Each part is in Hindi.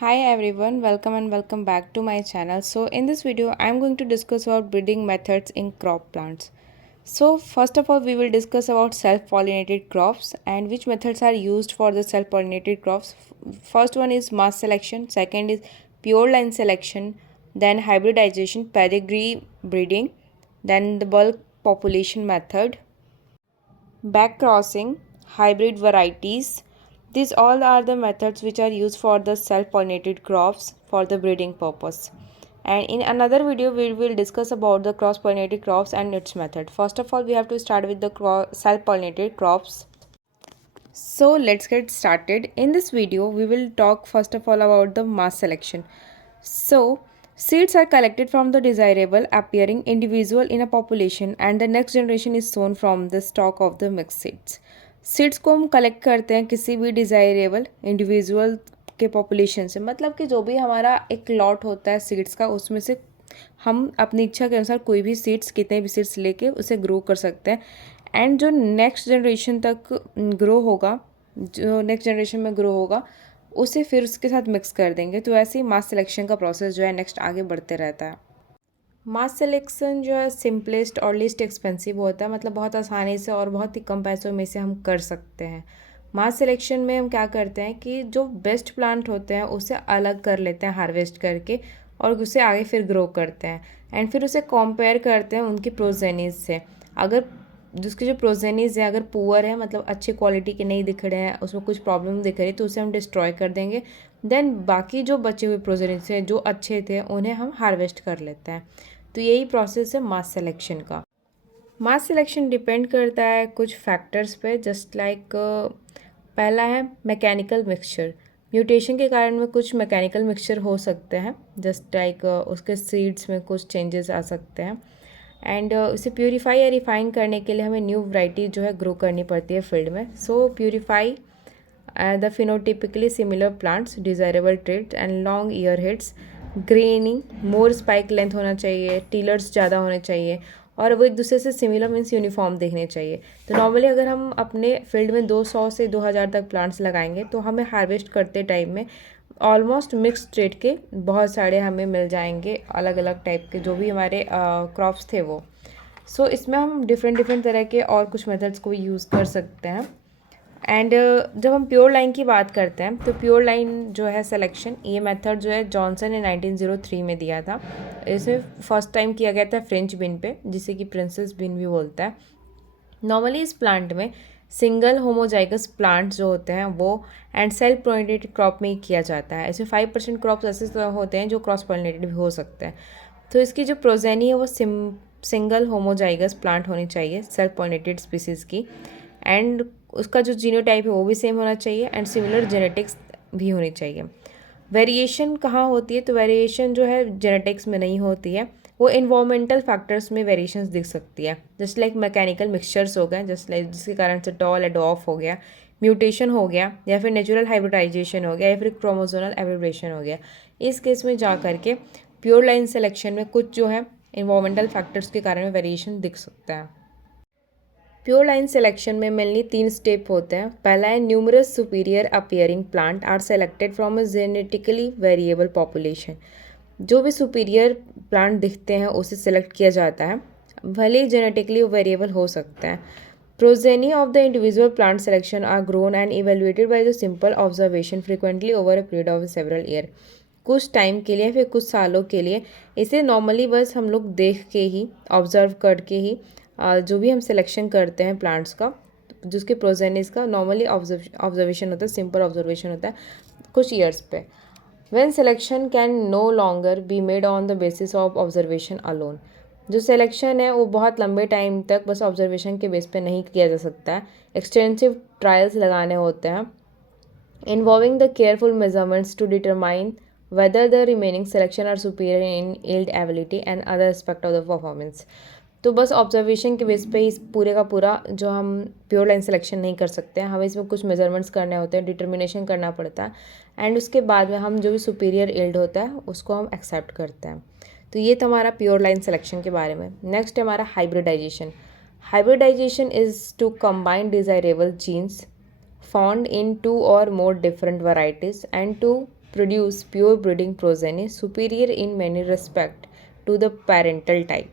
Hi everyone, welcome and welcome back to my channel. So in this video I am going to discuss about breeding methods in crop plants. So first of all we will discuss about self-pollinated crops and which methods are used for the self-pollinated crops. First one is mass selection, second is pure line selection, then hybridization, pedigree breeding, then the bulk population method, backcrossing, hybrid varieties. These all are the methods which are used for the self-pollinated crops for the breeding purpose. And in another video, we will discuss about the cross-pollinated crops and its method. First of all, we have to start with the self-pollinated crops. So let's get started. In this video, we will talk first of all about the mass selection. So, seeds are collected from the desirable appearing individual in a population and the next generation is sown from the stock of the mixed seeds. Seeds को हम कलेक्ट करते हैं किसी भी डिज़ायरेबल इंडिविजुअल के पॉपुलेशन से, मतलब कि जो भी हमारा एक लॉट होता है सीड्स का उसमें से हम अपनी इच्छा के अनुसार कोई भी सीड्स कितने भी सीड्स लेके उसे ग्रो कर सकते हैं एंड जो नेक्स्ट जनरेशन तक ग्रो होगा, जो नेक्स्ट जनरेशन में ग्रो होगा उसे फिर उसके साथ मिक्स कर देंगे। तो ऐसे ही मास सिलेक्शन का प्रोसेस जो है नेक्स्ट आगे बढ़ते रहता है। मास सिलेक्शन जो है सिंपलेस्ट और लीस्ट एक्सपेंसिव होता है, मतलब बहुत आसानी से और बहुत ही कम पैसों में से हम कर सकते हैं। मास सिलेक्शन में हम क्या करते हैं कि जो बेस्ट प्लांट होते हैं उसे अलग कर लेते हैं हार्वेस्ट करके और उसे आगे फिर ग्रो करते हैं एंड फिर उसे कंपेयर करते हैं उनकी प्रोजेनीज से। अगर जिसके जो प्रोजेनीज है अगर पुअर है, मतलब अच्छी क्वालिटी के नहीं दिख रहे हैं, उसमें कुछ प्रॉब्लम दिख रही है, तो उसे हम डिस्ट्रॉय कर देंगे। देन बाकी जो बचे हुए प्रोजेनीज हैं जो अच्छे थे उन्हें हम हार्वेस्ट कर लेते हैं। तो यही प्रोसेस है मास सिलेक्शन का। मास सिलेक्शन डिपेंड करता है कुछ फैक्टर्स पे, जस्ट लाइक पहला है मैकेनिकल मिक्सचर। म्यूटेशन के कारण में कुछ मैकेनिकल मिक्सचर हो सकते हैं, जस्ट लाइक उसके सीड्स में कुछ चेंजेस आ सकते हैं एंड उसे प्यूरीफाई या रिफाइन करने के लिए हमें न्यू वैरायटी जो है ग्रो करनी पड़ती है फील्ड में। So purify the phenotypically similar plants, desirable traits and long ear heads, graining, more spike length होना चाहिए, टीलर्स ज़्यादा होने चाहिए और वो एक दूसरे से सिमिलर मीन्स यूनिफॉर्म देखने चाहिए। तो नॉर्मली अगर हम अपने फील्ड में 200 से 2000 तक प्लांट्स लगाएंगे तो हमें हार्वेस्ट करते टाइम में ऑलमोस्ट मिक्स ट्रेड के बहुत सारे हमें मिल जाएंगे, अलग अलग टाइप के जो भी हमारे क्रॉप्स थे वो। सो इसमें हम डिफरेंट डिफरेंट तरह के और कुछ मेथड्स को यूज़ कर सकते हैं एंड जब हम प्योर लाइन की बात करते हैं तो प्योर लाइन जो है सिलेक्शन, ये मेथड जो है जॉनसन ने 1903 में दिया था। इसे फर्स्ट टाइम किया गया था फ्रेंच बिन पे, जिसे कि प्रिंसेस बिन भी बोलता है। नॉर्मली इस प्लांट में सिंगल होमोजाइगस प्लांट्स जो होते हैं वो एंड सेल्फ पोलिनेटेड क्रॉप में ही किया जाता है। इसमें 5% क्रॉप्स ऐसे होते हैं जो क्रॉस पोलिनेटेड भी हो सकते हैं। तो इसकी जो प्रोजेनी है वो सिंगल होमोजाइगस प्लांट होनी चाहिए सेल्फ पोलिनेटेड स्पीसीज़ की एंड उसका जो जीनोटाइप है वो भी सेम होना चाहिए एंड सिमिलर जेनेटिक्स भी होनी चाहिए। वेरिएशन कहाँ होती है? तो वेरिएशन जो है जेनेटिक्स में नहीं होती है, वो इन्वामेंटल फैक्टर्स में वेरिएशंस दिख सकती है, जस्ट लाइक मैकेनिकल मिक्सचर्स हो गए, जस्ट लाइक जिसके कारण से टॉल एंड ऑफ हो गया, म्यूटेशन हो गया या फिर नेचुरल हाइब्रिडाइजेशन हो गया या फिर क्रोमोसोमल एवोल्यूशन हो गया। इस केस में जा करके प्योर लाइन सिलेक्शन में कुछ जो है इन्वामेंटल फैक्टर्स के कारण वेरिएशन दिख सकता है। प्योर लाइन सिलेक्शन में मेनली 3 स्टेप होते हैं। पहला है numerous superior appearing plant are selected from a genetically variable population. जो भी सुपीरियर प्लांट दिखते हैं उसे सेलेक्ट किया जाता है, भले ही जेनेटिकली वेरिएबल हो सकता है। Progeny of the individual plant selection are grown and evaluated by the simple observation frequently over a period of several year. कुछ टाइम के लिए फिर कुछ सालों के लिए इसे नॉर्मली बस हम लोग देख के ही, ऑब्जर्व करके ही जो भी हम सिलेक्शन करते हैं प्लांट्स का, जिसके प्रोजेनिस का नॉर्मली ऑब्जर्वेशन होता है, सिंपल ऑब्जर्वेशन होता है कुछ ईयर्स पे। When selection can no longer be made on the basis of observation alone. जो सिलेक्शन है वो बहुत लंबे टाइम तक बस ऑब्जर्वेशन के बेस पे नहीं किया जा सकता है, एक्सटेंसिव ट्रायल्स लगाने होते हैं involving the careful measurements to determine whether the remaining selection are superior in yield ability and other aspect of the performance। तो बस ऑब्जर्वेशन के बेस पे इस पूरे का पूरा जो हम प्योर लाइन सिलेक्शन नहीं कर सकते हैं, हमें इसमें कुछ मेजरमेंट्स करने होते हैं, डिटर्मिनेशन करना पड़ता है एंड उसके बाद में हम जो भी सुपीरियर यील्ड होता है उसको हम एक्सेप्ट करते हैं। तो ये था हमारा प्योर लाइन सिलेक्शन के बारे में। नेक्स्ट है हमारा hybridization. Hybridization is to combine desirable genes found in 2 or more different varieties and to produce pure breeding progeny superior in many respect to the parental type.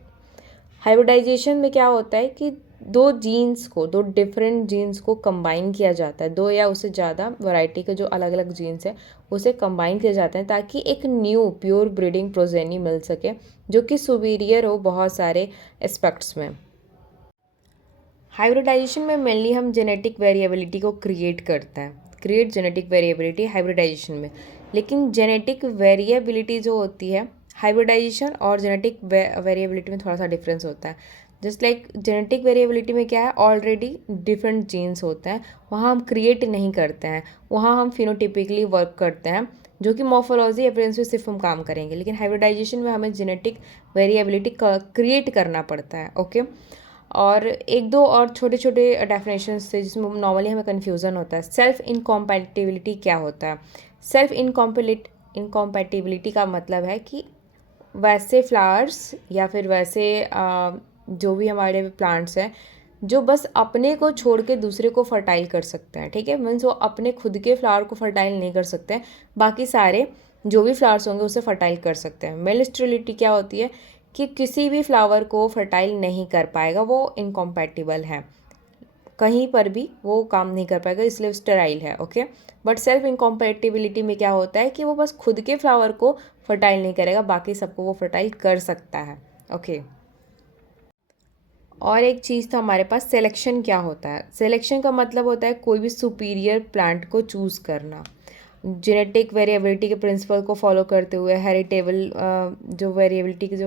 Hybridization में क्या होता है कि दो डिफरेंट जीन्स को कंबाइन किया जाता है, दो या उससे ज़्यादा वैरायटी के जो अलग अलग जीन्स हैं उसे कंबाइन किया जाता है ताकि एक न्यू प्योर ब्रीडिंग प्रोजेनी मिल सके जो कि सुपीरियर हो बहुत सारे एस्पेक्ट्स में। हाइब्रिडाइजेशन में मेनली हम जेनेटिक वेरिएबिलिटी को क्रिएट करते हैं, क्रिएट जेनेटिक वेरिएबिलिटी हाइब्रिडाइजेशन में। लेकिन जेनेटिक वेरिएबिलिटी जो होती है हाइब्रिडाइजेशन और जेनेटिक वेरिएबिलिटी में थोड़ा सा डिफरेंस होता है। जस्ट लाइक जेनेटिक वेरिएबिलिटी में क्या है, ऑलरेडी डिफरेंट जीन्स होते हैं, वहाँ हम क्रिएट नहीं करते हैं, वहाँ हम फिनोटिपिकली वर्क करते हैं जो कि मॉर्फोलॉजी अपीयरेंस पे सिर्फ हम काम करेंगे। लेकिन हाइब्रिडाइजेशन में हमें जेनेटिक वेरिएबिलिटी क्रिएट करना पड़ता है। ओके, और एक दो और छोटे छोटे डेफिनेशंस थे जिसमें नॉर्मली हमें कन्फ्यूज़न होता है। सेल्फ इनकॉम्पैटिबिलिटी क्या होता है? सेल्फ इनकॉम्पैटिबिलिटी का मतलब है कि वैसे फ्लावर्स या फिर वैसे जो भी हमारे प्लांट्स हैं जो बस अपने को छोड़ के दूसरे को फर्टाइल कर सकते हैं। ठीक है, मीन्स वो अपने खुद के फ्लावर को फर्टाइल नहीं कर सकते हैं, बाकी सारे जो भी फ्लावर्स होंगे उसे फर्टाइल कर सकते हैं। मेल स्टेरिलिटी क्या होती है कि किसी भी फ्लावर को फर्टाइल नहीं कर पाएगा, वो इनकॉम्पैटिबल है, कहीं पर भी वो काम नहीं कर पाएगा, इसलिए स्टेराइल है। ओके, बट सेल्फ इनकॉम्पैटिबिलिटी में क्या होता है कि वो बस खुद के फ्लावर को फर्टाइल नहीं करेगा, बाकी सबको वो फर्टाइल कर सकता है। ओके, और एक चीज़ तो हमारे पास सिलेक्शन क्या होता है। सिलेक्शन का मतलब होता है कोई भी सुपीरियर प्लांट को चूज़ करना जेनेटिक वेरिएबिलिटी के प्रिंसिपल को फॉलो करते हुए, हेरिटेबल जो वेरिएबिलिटी के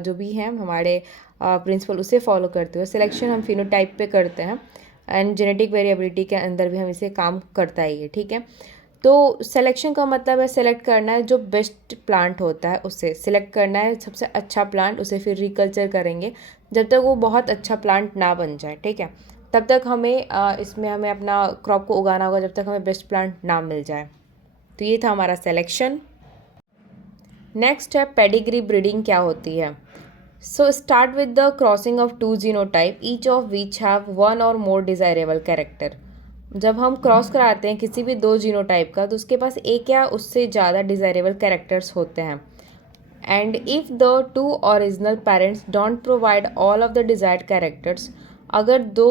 जो भी हैं हमारे प्रिंसिपल उसे फॉलो करते हुए सिलेक्शन हम फिनोटाइप पे करते हैं एंड जेनेटिक वेरिएबिलिटी के अंदर भी हम इसे काम करता ही है। ठीक है, तो सिलेक्शन का मतलब है सेलेक्ट करना है जो बेस्ट प्लांट होता है उसे सिलेक्ट करना है, सबसे अच्छा प्लांट, उसे फिर रिकल्चर करेंगे जब तक वो बहुत अच्छा प्लांट ना बन जाए। ठीक है, तब तक हमें इसमें हमें अपना क्रॉप को उगाना होगा जब तक हमें बेस्ट प्लांट ना मिल जाए। तो ये था हमारा सिलेक्शन। नेक्स्ट है पेडिग्री ब्रीडिंग क्या होती है। So start with the crossing of two genotype each of which have one or more desirable character. जब हम क्रॉस कराते हैं किसी भी दो जीनोटाइप का तो उसके पास एक या उससे ज़्यादा डिज़ायरेबल कैरेक्टर्स होते हैं। And if the two original parents don't provide all of the desired characters, अगर दो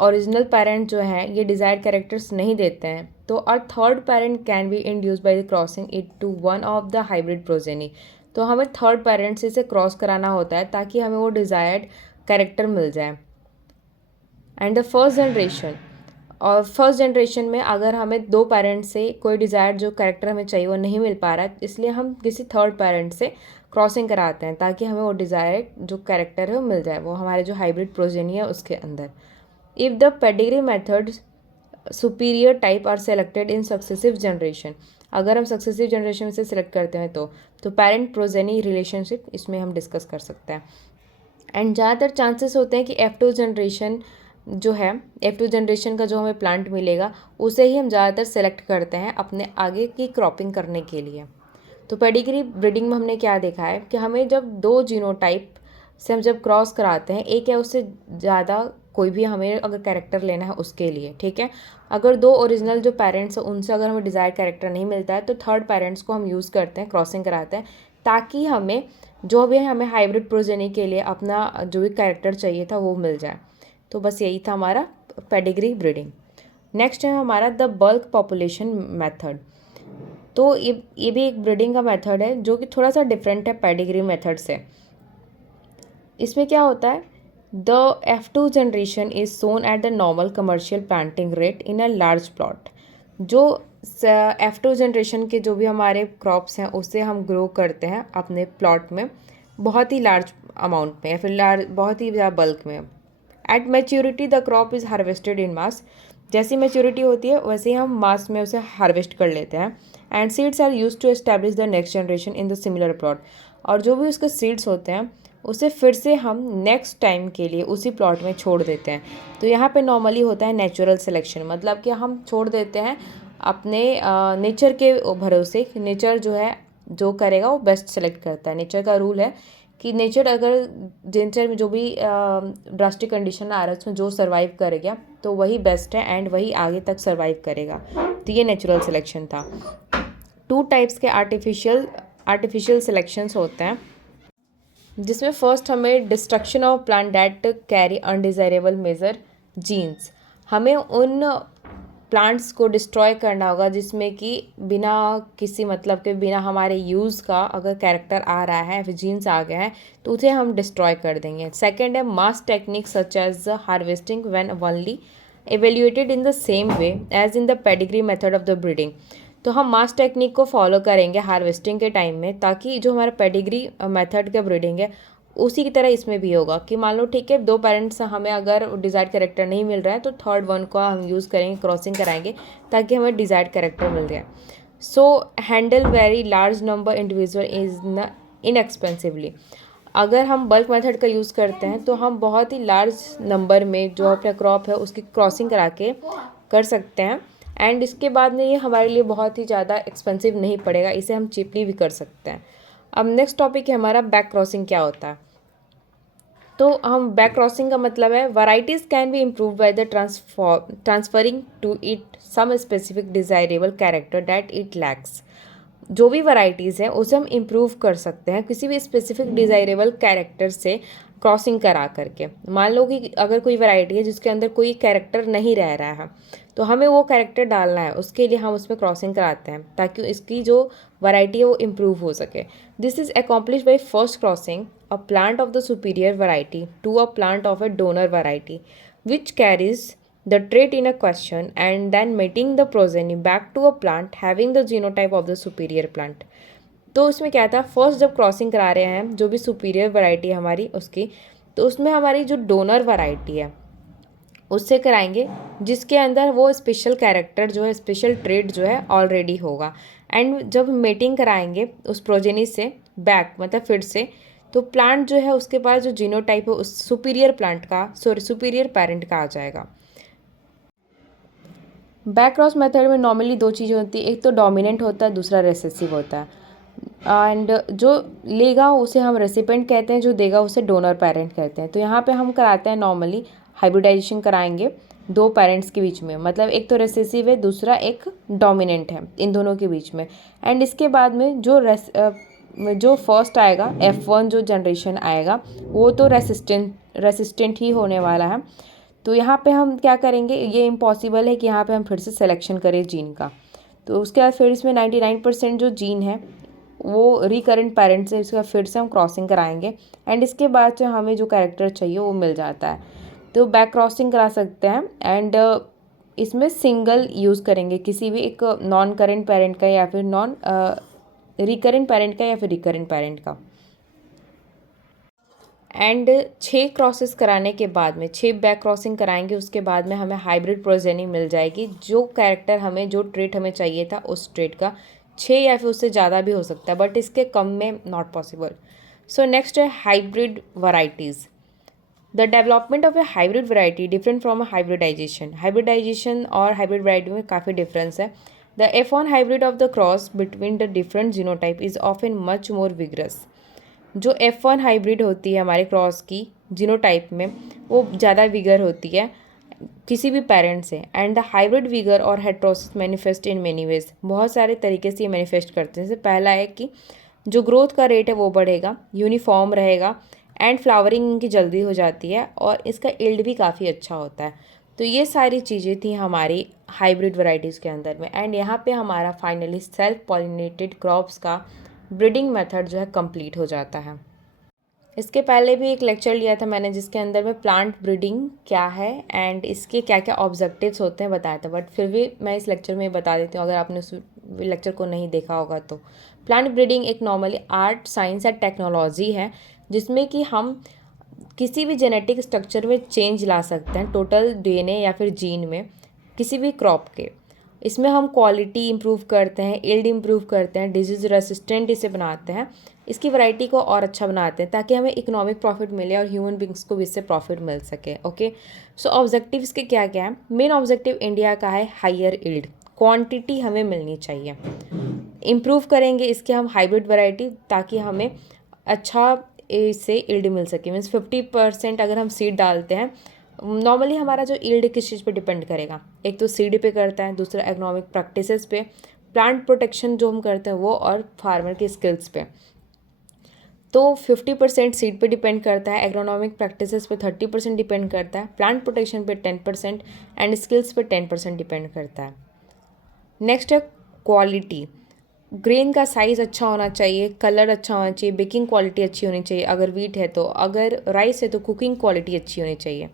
ओरिजिनल पेरेंट जो हैं ये डिज़ायर्ड कैरेक्टर्स नहीं देते हैं तो a third parent can be induce by the crossing it to one of the hybrid progeny. तो हमें थर्ड पेरेंट से इसे क्रॉस कराना होता है ताकि हमें वो डिज़ायर्ड कैरेक्टर मिल जाए। एंड द फर्स्ट जनरेशन, और फर्स्ट जनरेशन में अगर हमें दो पेरेंट्स से कोई डिज़ायर्ड जो कैरेक्टर हमें चाहिए वो नहीं मिल पा रहा है, इसलिए हम किसी थर्ड पेरेंट से क्रॉसिंग कराते हैं ताकि हमें वो डिज़ायर्ड जो कैरेक्टर है वो मिल जाए, वो हमारे जो हाइब्रिड प्रोजेनी है उसके अंदर। If the pedigree method superior type are selected in successive generation, अगर हम सक्सेसिव जनरेशन से सिलेक्ट करते हैं तो पेरेंट प्रोजेनी रिलेशनशिप इसमें हम डिस्कस कर सकते हैं। एंड ज़्यादातर चांसेस होते हैं कि F2 जनरेशन जो है, F2 जनरेशन का जो हमें प्लांट मिलेगा उसे ही हम ज़्यादातर सेलेक्ट करते हैं अपने आगे की क्रॉपिंग करने के लिए। तो पेडिग्री ब्रीडिंग में हमने क्या देखा है कि हमें जब दो जीनोटाइप से हम जब क्रॉस कराते हैं, एक या उससे ज़्यादा कोई भी हमें अगर कैरेक्टर लेना है उसके लिए, ठीक है, अगर दो ओरिजिनल जो पेरेंट्स हैं उनसे अगर हमें डिज़ायर्ड कैरेक्टर नहीं मिलता है तो थर्ड पेरेंट्स को हम यूज़ करते हैं, क्रॉसिंग कराते हैं ताकि हमें जो भी हमें हाइब्रिड प्रोजेनी के लिए अपना जो भी कैरेक्टर चाहिए था वो मिल जाए। तो बस यही था हमारा पेडिग्री ब्रीडिंग। नेक्स्ट है हमारा द बल्क पॉपुलेशन मेथड। तो ये भी एक ब्रीडिंग का मेथड है जो कि थोड़ा सा डिफरेंट है पेडिग्री मेथड से। इसमें क्या होता है, the F2 generation is sown at the normal commercial planting rate in a large plot. जो F2 जनरेशन के जो भी हमारे क्रॉप्स हैं उसे हम ग्रो करते हैं अपने प्लॉट में बहुत ही लार्ज अमाउंट में या फिर बहुत ही ज़्यादा बल्क में। At maturity the crop is harvested in mass, जैसी मैच्योरिटी होती है वैसे ही हम मास में उसे हार्वेस्ट कर लेते हैं। And seeds are use to establish the next generation in the similar plot, और जो भी उसके सीड्स होते हैं उसे फिर से हम नेक्स्ट टाइम के लिए उसी प्लॉट में छोड़ देते हैं। तो यहाँ पे नॉर्मली होता है नेचुरल सिलेक्शन, मतलब कि हम छोड़ देते हैं अपने नेचर के भरोसे, नेचर जो है जो करेगा वो बेस्ट सेलेक्ट करता है। नेचर का रूल है कि नेचर में जो भी ड्रास्टिक कंडीशन आ रहा है उसमें जो सर्वाइव करेगा तो वही बेस्ट है एंड वही आगे तक सर्वाइव करेगा। तो ये नेचुरल सिलेक्शन था। टू टाइप्स के आर्टिफिशियल सिलेक्शंस होते हैं, जिसमें फर्स्ट हमें destruction of plant that carry undesirable major genes. हमें उन प्लांट्स को डिस्ट्रॉय करना होगा जिसमें कि बिना किसी मतलब के, बिना हमारे यूज़ का अगर कैरेक्टर आ रहा है, फिर जीन्स आ गया है, तो उसे हम डिस्ट्रॉय कर देंगे। सेकेंड है mass technique such as harvesting when only evaluated in the same way as in the pedigree method of the breeding. तो हम मास टेक्निक को फॉलो करेंगे हार्वेस्टिंग के टाइम में, ताकि जो हमारा पेडिग्री मेथड का ब्रीडिंग है उसी की तरह इसमें भी होगा कि मान लो ठीक है, दो पेरेंट्स हमें अगर डिज़ायर्ड कैरेक्टर नहीं मिल रहा है तो थर्ड वन को हम यूज़ करेंगे, क्रॉसिंग कराएंगे ताकि हमें डिज़ायर्ड कैरेक्टर मिल जाए। So handle very large number individual is inexpensively. अगर हम बल्क मेथड का यूज़ करते हैं तो हम बहुत ही लार्ज नंबर में जो अपना क्रॉप है उसकी क्रॉसिंग करा के कर सकते हैं, एंड इसके बाद में ये हमारे लिए बहुत ही ज़्यादा एक्सपेंसिव नहीं पड़ेगा, इसे हम चीपली भी कर सकते हैं। अब नेक्स्ट टॉपिक है हमारा बैक क्रॉसिंग क्या होता है। तो हम बैक क्रॉसिंग का मतलब है varieties can be improve by the transferring to it some specific desirable character that it lacks. जो भी वैराइटीज़ हैं उसे हम इम्प्रूव कर सकते हैं किसी भी स्पेसिफिक डिज़ायरेबल कैरेक्टर से क्रॉसिंग करा करके। मान लो कि अगर कोई वैरायटी है जिसके अंदर कोई कैरेक्टर नहीं रह रहा है, तो हमें वो कैरेक्टर डालना है, उसके लिए हम उसमें क्रॉसिंग कराते हैं ताकि इसकी जो वैरायटी है वो इम्प्रूव हो सके। This is accomplish by first crossing a plant of the superior variety to a plant of a donor variety which carries the trait in a question and then mating the progeny back to a plant having the genotype of the superior plant। तो उसमें क्या था, फर्स्ट जब क्रॉसिंग करा रहे हैं जो भी सुपीरियर वैरायटी है हमारी उसकी, तो उसमें हमारी जो डोनर वैरायटी है उससे कराएंगे जिसके अंदर वो स्पेशल कैरेक्टर जो है, स्पेशल ट्रेट जो है ऑलरेडी होगा। एंड जब मेटिंग कराएंगे उस प्रोजेनी से बैक मतलब फिर से, तो प्लांट जो है उसके पास जो जीनोटाइप है उस सुपीरियर प्लांट का, सॉरी सुपीरियर पेरेंट का आ जाएगा। बैक क्रॉस मेथड में नॉर्मली दो चीज़ें होती है, एक तो डोमिनेंट होता है, दूसरा रेसेसिव होता है। एंड जो लेगा उसे हम रेसिपेंट कहते हैं, जो देगा उसे डोनर पेरेंट कहते हैं। तो यहाँ पे हम कराते हैं नॉर्मली हाइब्रिडाइजेशन कराएंगे दो पेरेंट्स के बीच में, मतलब एक तो रेसेसिव है, दूसरा एक डोमिनेंट है, इन दोनों के बीच में। एंड इसके बाद में जो फर्स्ट आएगा F1 जो जनरेशन आएगा वो तो रेसिस्टेंट ही होने वाला है। तो यहाँ पे हम क्या करेंगे, ये इम्पॉसिबल है कि यहाँ पे हम फिर से सिलेक्शन करें जीन का। तो उसके बाद फिर इसमें 99% जो जीन है वो रिकरेंट पेरेंट से, इसका फिर से हम क्रॉसिंग कराएंगे एंड इसके बाद से हमें जो कैरेक्टर चाहिए वो मिल जाता है। तो बैक क्रॉसिंग करा सकते हैं एंड इसमें सिंगल यूज़ करेंगे किसी भी एक नॉन करेंट पेरेंट का या फिर नॉन रिकरेंट पेरेंट का या फिर रिकरेंट पेरेंट का। एंड 6 क्रॉसेस कराने के बाद में 6 बैक क्रॉसिंग कराएंगे, उसके बाद में हमें हाइब्रिड प्रोजेनी मिल जाएगी। जो कैरेक्टर हमें, जो ट्रेट हमें चाहिए था उस ट्रेट का 6 या फिर उससे ज़्यादा भी हो सकता है, बट इसके कम में नॉट पॉसिबल। सो नेक्स्ट है hybrid varieties. The development of a hybrid variety different from a hybridization और हाइब्रिड वैरायटी में काफ़ी डिफरेंस है। The F1 hybrid of the cross between the different genotype is often much more vigorous. जो F1 हाइब्रिड होती है हमारे क्रॉस की जीनोटाइप में, वो ज़्यादा विगर होती है किसी भी पेरेंट से। एंड द हाइब्रिड विगर और heterosis manifest in many ways, बहुत सारे तरीके से ये मैनिफेस्ट करते हैं। जैसे पहला है कि जो ग्रोथ का रेट है वो बढ़ेगा, यूनिफॉर्म रहेगा एंड फ्लावरिंग इनकी जल्दी हो जाती है और इसका इल्ड भी काफ़ी अच्छा होता है। तो ये सारी चीज़ें थी हमारी हाइब्रिड वैरायटीज़ के अंदर में। एंड यहाँ पे हमारा फाइनली सेल्फ पॉलिनेटेड क्रॉप्स का ब्रीडिंग मेथड जो है कंप्लीट हो जाता है। इसके पहले भी एक लेक्चर लिया था मैंने जिसके अंदर में प्लांट ब्रीडिंग क्या है एंड इसके क्या क्या ऑब्जेक्टिव्स होते हैं बताया था, बट फिर भी मैं इस लेक्चर में बता देती हूँ अगर आपने उस लेक्चर को नहीं देखा होगा तो। प्लांट ब्रीडिंग एक नॉर्मली आर्ट, साइंस या टेक्नोलॉजी है जिसमें कि हम किसी भी जेनेटिक स्ट्रक्चर में चेंज ला सकते हैं, टोटल DNA या फिर जीन में किसी भी क्रॉप के। इसमें हम क्वालिटी इंप्रूव करते हैं, यील्ड इंप्रूव करते हैं, डिजीज़ रेसिस्टेंट इसे बनाते हैं, इसकी वैरायटी को और अच्छा बनाते हैं ताकि हमें इकोनॉमिक प्रॉफिट मिले और ह्यूमन बींग्स को भी इससे प्रॉफिट मिल सके। ओके, सो ऑब्जेक्टिव इसके क्या क्या है। मेन ऑब्जेक्टिव इंडिया का है हायर यील्ड, क्वांटिटी हमें मिलनी चाहिए। इम्प्रूव करेंगे इसके हम हाइब्रिड वैरायटी ताकि हमें अच्छा इससे यील्ड मिल सके। मीन्स 50% अगर हम सीड डालते हैं, नॉर्मली हमारा जो यील्ड किस चीज़ पे डिपेंड करेगा, एक तो सीड पे करता है, दूसरा इकोनॉमिक प्रैक्टिसेस पे, प्लांट प्रोटेक्शन जो हम करते हैं वो और फार्मर के स्किल्स पे। तो 50% सीड पे डिपेंड करता है, एग्रोनॉमिक प्रैक्टिसेस पे 30% डिपेंड करता है, प्लांट प्रोटेक्शन पे 10% एंड स्किल्स पे 10% डिपेंड करता है। नेक्स्ट है क्वालिटी। ग्रेन का साइज़ अच्छा होना चाहिए, कलर अच्छा होना चाहिए, बेकिंग क्वालिटी अच्छी होनी चाहिए अगर वीट है तो, अगर राइस है तो कुकिंग क्वालिटी अच्छी होनी चाहिए।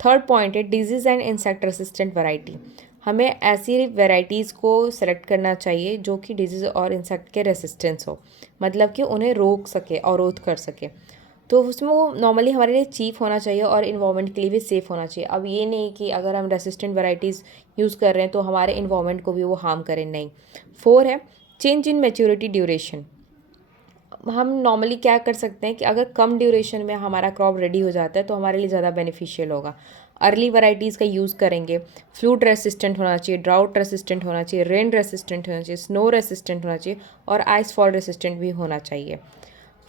थर्ड पॉइंट है disease and insect resistant variety. हमें ऐसी वैरायटीज़ को सेलेक्ट करना चाहिए जो कि डिजीज़ और इंसेक्ट के रेसिस्टेंस हो, मतलब कि उन्हें रोक सके, अवरोध कर सके। तो उसमें वो नॉर्मली हमारे लिए चीप होना चाहिए और इन्वायरमेंट के लिए भी सेफ़ होना चाहिए। अब ये नहीं कि अगर हम रेसिस्टेंट वैरायटीज़ यूज़ कर रहे हैं तो हमारे इन्वायरमेंट को भी वो हार्म करें, नहीं। 4 है चेंज इन मैच्योरिटी ड्यूरेशन। हम नॉर्मली क्या कर सकते हैं कि अगर कम ड्यूरेशन में हमारा क्रॉप रेडी हो जाता है तो हमारे लिए ज़्यादा बेनिफिशियल होगा। अर्ली वैरायटीज़ का यूज़ करेंगे। फ्लूट रेसिस्टेंट होना चाहिए, ड्राउट रेसिस्टेंट होना चाहिए, रेन रेसिस्टेंट होना चाहिए, स्नो रेसिस्टेंट होना चाहिए और आइस फॉल रेसिस्टेंट भी होना चाहिए।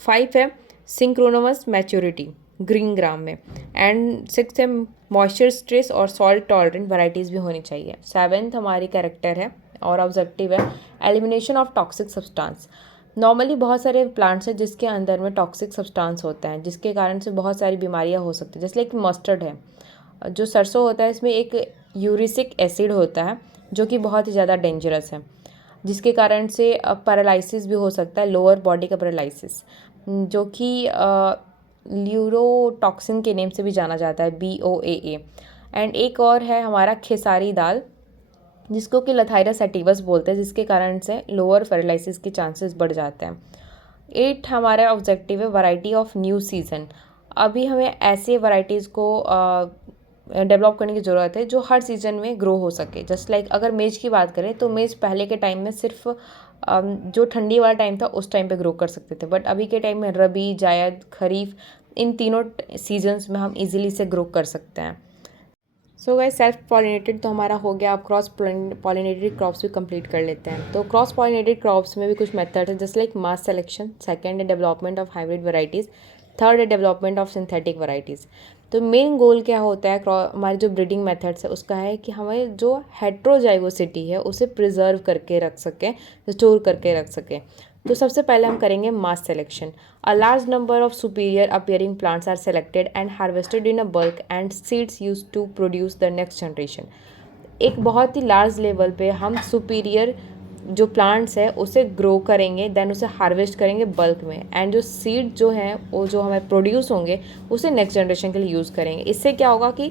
5 है सिंक्रोनमस मैच्योरिटी ग्रीन ग्राम में। एंड 6 है मॉइस्चर स्ट्रेस और सॉल्ट टॉलरेंट वैरायटीज़ भी होनी चाहिए। 7th हमारी कैरेक्टर है और ऑब्जेक्टिव है elimination of toxic substance. Normally बहुत सारे प्लांट्स हैं जिसके अंदर में टॉक्सिक सब्सटेंस होता है जिसके कारण से बहुत सारी बीमारियां हो सकती हैं। जैसे एक मस्टर्ड है, जो सरसों होता है, इसमें एक यूरिसिक एसिड होता है जो कि बहुत ही ज़्यादा डेंजरस है, जिसके कारण से पैरालिसिस भी हो सकता है, लोअर बॉडी का पैरालिसिस, जो कि ल्यूरोटॉक्सिन के नेम से भी जाना जाता है, BOAA। एंड एक और है हमारा खेसारी दाल, जिसको कि लथाइरा सैटिवस बोलते हैं, जिसके कारण से लोअर पैरालिसिस के चांसेस बढ़ जाते हैं। 8 हमारा ऑब्जेक्टिव है वैरायटी ऑफ न्यू सीज़न। अभी हमें ऐसे वैरायटीज़ को डेवलप करने की ज़रूरत है जो हर सीज़न में ग्रो हो सके। जस्ट लाइक अगर मेज़ की बात करें तो मेज़ पहले के टाइम में सिर्फ जो ठंडी वाला टाइम था उस टाइम पे ग्रो कर सकते थे, बट अभी के टाइम में रबी, जायद, खरीफ, इन तीनों सीजन्स में हम इजीली से ग्रो कर सकते हैं। सो गाइस, सेल्फ पॉलिनेटेड तो हमारा हो गया। आप क्रॉस पॉलिनेटेड क्रॉप्स भी कंप्लीट कर लेते हैं। तो क्रॉस पॉलिनेटेड क्रॉप्स में भी कुछ मेथड है, just like mass selection. Second है development of hybrid varieties. Third है डेवलपमेंट ऑफ सिंथेटिक वैरायटीज़। तो मेन गोल क्या होता है हमारी जो ब्रीडिंग मेथड्स है उसका है कि हमें जो हेट्रोजाइगोसिटी है उसे प्रिजर्व करके रख सकें, स्टोर करके रख सकें। तो सबसे पहले हम करेंगे mass selection. A large number of superior appearing plants are selected and harvested in a bulk and seeds use to produce the next generation. एक बहुत ही लार्ज लेवल पे हम सुपीरियर जो प्लांट्स है उसे ग्रो करेंगे, देन उसे हार्वेस्ट करेंगे बल्क में, एंड जो सीड जो हैं वो जो हमें प्रोड्यूस होंगे उसे नेक्स्ट जनरेशन के लिए यूज़ करेंगे। इससे क्या होगा कि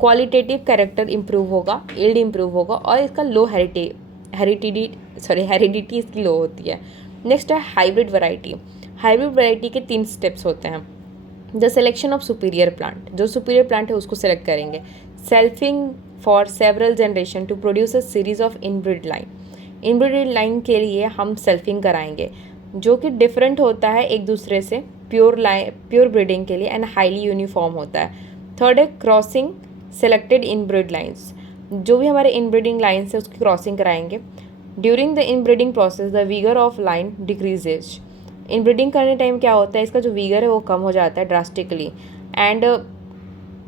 क्वालिटेटिव कैरेक्टर इंप्रूव होगा, यील्ड इंप्रूव होगा और इसका लो हेरिडिटी इसकी लो होती है। नेक्स्ट है हाइब्रिड वैरायटी। हाइब्रिड वैरायटी के 3 स्टेप्स होते हैं। The selection of superior plant, जो सुपीरियर प्लांट है उसको सेलेक्ट करेंगे। Selfing for several generation to produce a series of inbred line. Inbred line के लिए हम सेल्फिंग कराएंगे जो कि डिफरेंट होता है एक दूसरे से, प्योर ब्रीडिंग के लिए, एंड हाईली यूनिफॉर्म होता है। थर्ड है क्रॉसिंग सेलेक्टेड इनब्रिड लाइन्स। जो भी हमारे इनब्रीडिंग लाइन्स है उसकी क्रॉसिंग कराएंगे। During the inbreeding process the Uyghur of line decreases. Inbreeding करने टाइम क्या होता है, इसका जो वीगर है वो कम हो जाता है drastically, and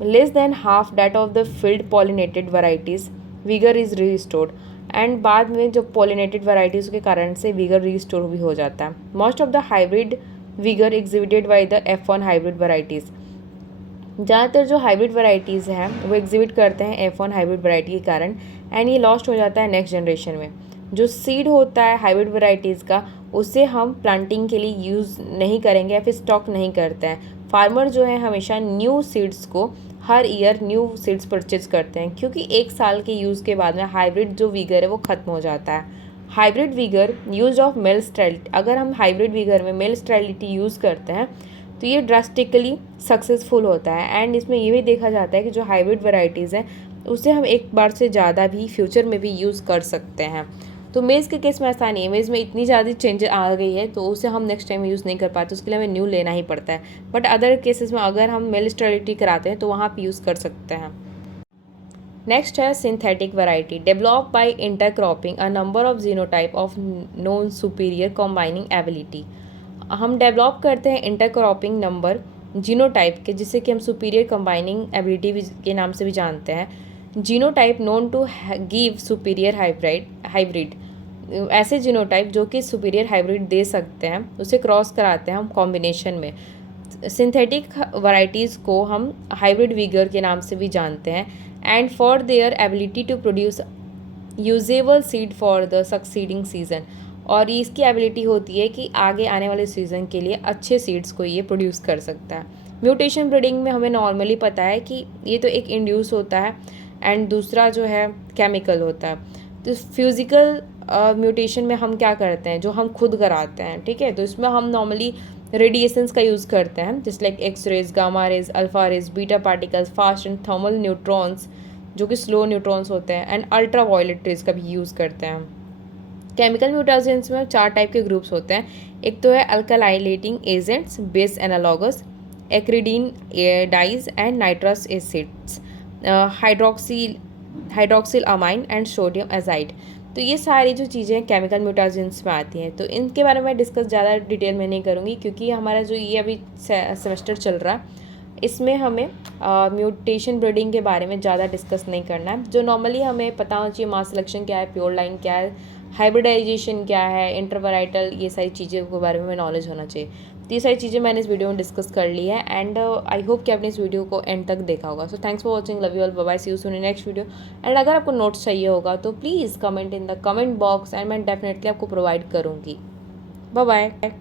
less than half that of the field pollinated varieties Uyghur is restored. And बाद में जो पॉलिनेटेड वैरायटीज़ के कारण से वीगर रिस्टोर भी हो जाता है। Most of the hybrid Uyghur exhibited by the F1 hybrid varieties. ज़्यादातर जो हाइब्रिड वैरायटीज़ हैं वो एग्जिबिट करते हैं F1 हाइब्रिड वैरायटी के कारण, एंड ये लॉस्ट हो जाता है नेक्स्ट जनरेशन में। जो सीड होता है हाइब्रिड वैरायटीज़ का उसे हम प्लांटिंग के लिए यूज़ नहीं करेंगे या फिर स्टॉक नहीं करते हैं। फार्मर जो है हमेशा न्यू सीड्स को हर ईयर न्यू सीड्स परचेज करते हैं, क्योंकि 1 साल के यूज़ के बाद में हाइब्रिड जो वीगर है वो ख़त्म हो जाता है। Hybrid Uyghur use of male sterility. अगर हम हाइब्रिड वीगर में मेल स्टेरिलिटी यूज़ करते हैं तो ये ड्रास्टिकली सक्सेसफुल होता है, एंड इसमें ये भी देखा जाता है कि जो हाइब्रिड वैरायटीज़ हैं उसे हम एक बार से ज़्यादा भी फ्यूचर में भी यूज़ कर सकते हैं। तो मेज़ के केस में ऐसा नहीं है, मेज़ में इतनी ज़्यादा चेंज आ गई है तो उसे हम नेक्स्ट टाइम यूज़ नहीं कर पाते, उसके लिए हमें न्यू लेना ही पड़ता है। बट अदर केसेस में अगर हम मेल स्टेरिलिटी कराते हैं तो वहाँ पे यूज़ कर सकते हैं। नेक्स्ट है synthetic variety. Develop by intercropping a number of genotype of non superior combining ability. हम डेवलप करते हैं इंटरक्रॉपिंग नंबर जीनोटाइप के, जिसे कि हम सुपीरियर कंबाइनिंग एबिलिटी के नाम से भी जानते हैं। Genotype known to give superior hybrid ऐसे जीनोटाइप जो कि सुपीरियर हाइब्रिड दे सकते हैं उसे क्रॉस कराते हैं हम कॉम्बिनेशन में। सिंथेटिक वैरायटीज़ को हम हाइब्रिड विगर के नाम से भी जानते हैं, and for their ability to produce usable seed for the succeeding season. और इसकी एबिलिटी होती है कि आगे आने वाले सीज़न के लिए अच्छे सीड्स को ये प्रोड्यूस कर सकता है। म्यूटेशन ब्रीडिंग में हमें नॉर्मली पता है कि ये तो एक इंड्यूस होता है एंड दूसरा जो है केमिकल होता है। तो फिजिकल म्यूटेशन में हम क्या करते हैं, जो हम खुद कराते हैं, ठीक है, तो इसमें हम नॉर्मली रेडिएशंस का यूज़ करते हैं, just like X rays, gamma rays, alpha rays, beta particles, fast and thermal neutrons जो कि स्लो न्यूट्रॉन्स होते हैं, एंड अल्ट्रा वायलेट रेज का भी यूज़ करते हैं हम। केमिकल म्यूटेशंस में 4 टाइप के ग्रुप्स होते हैं। एक तो है alkylating agents, base analogues, acridine dyes and nitrous acids, hydroxyl amine and sodium azide. तो ये सारी जो चीज़ें केमिकल म्यूटेशंस में आती हैं, तो इनके बारे में डिस्कस ज़्यादा डिटेल में नहीं करूँगी, क्योंकि हमारा जो ये अभी सेमेस्टर चल रहा है इसमें हमें म्यूटेशन ब्रीडिंग के बारे में ज़्यादा डिस्कस नहीं करना है। जो नॉर्मली हमें पता होना चाहिए, मास सिलेक्शन क्या है, प्योर लाइन क्या है, हाइब्रिडाइजेशन क्या है, इंटरवैराइटल, ये सारी चीज़ों के बारे में नॉलेज होना चाहिए। तो ये सारी चीज़ें मैंने इस वीडियो में डिस्कस कर ली है, एंड आई होप कि आपने इस वीडियो को एंड तक देखा होगा। So thanks for watching, love you all, bye bye, see you soon in next video. And अगर आपको नोट्स चाहिए होगा तो please comment in the comment box, and मैं डेफिनेटली आपको प्रोवाइड करूँगी। बाय बाय।